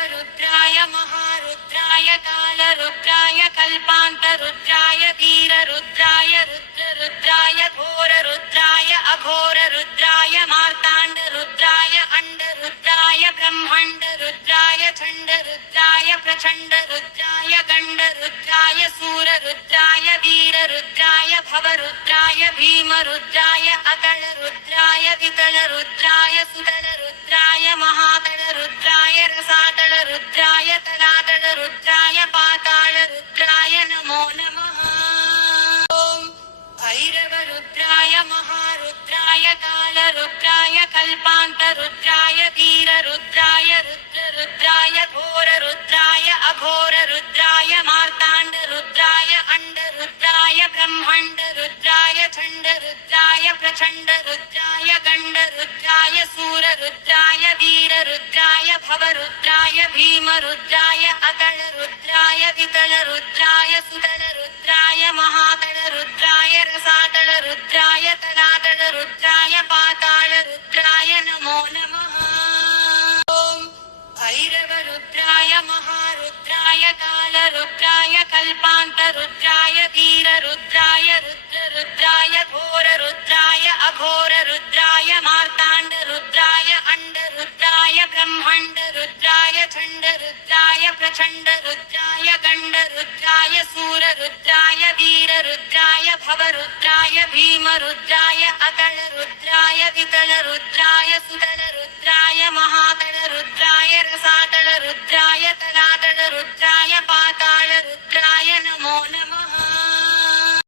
भैरवरुद्राय महारुद्राय कालरुद्राय कल्पान्तरुद्राय वीररुद्राय रुद्ररुद्राय घोररुद्राय अघोररुद्राय मार्ताण्डरुद्राय अण्डरुद्राय ब्रह्माण्डरुद्राय चण्डरुद्राय प्रचण्डरुद्राय गण्डरुद्राय सूररुद्राय वीररुद्राय भवरुद्राय भीमरुद्राय अकलरुद्राय विकलरुद्राय सुतलरुद्राय भैरवरुद्राय महारुद्राय कालरुद्राय कल्पान्तरुद्राय वीररुद्राय रुद्ररुद्राय घोररुद्राय अघोररुद्राय मार्ताण्डरुद्राय अण्डरुद्राय ब्रह्माण्डरुद्राय चण्डरुद्राय प्रचण्डरुद्राय गण्डरुद्राय सूररुद्राय वीररुद्राय भवरुद्राय भीमरुद्राय अकलरुद्राय विकलरुद्राय सुतलरुद्राय சாதள ருத்ராய தலாதள ருத்ராய பாதாள ருத்ராய நமோ நம ஓம் பைரவ ருத்ராய மகாருத்ராய கால ருத்ராய கல்பாந்த ருத்ரா चण्डरुद्राय प्रचण्डरुद्राय गण्डरुद्राय सूररुद्राय वीररुद्राय भवरुद्राय भीमरुद्राय अकलरुद्राय विकलरुद्राय सुतलरुद्राय महातलरुद्राय रसातलरुद्राय तलातलरुद्राय पातालरुद्राय नमो नमः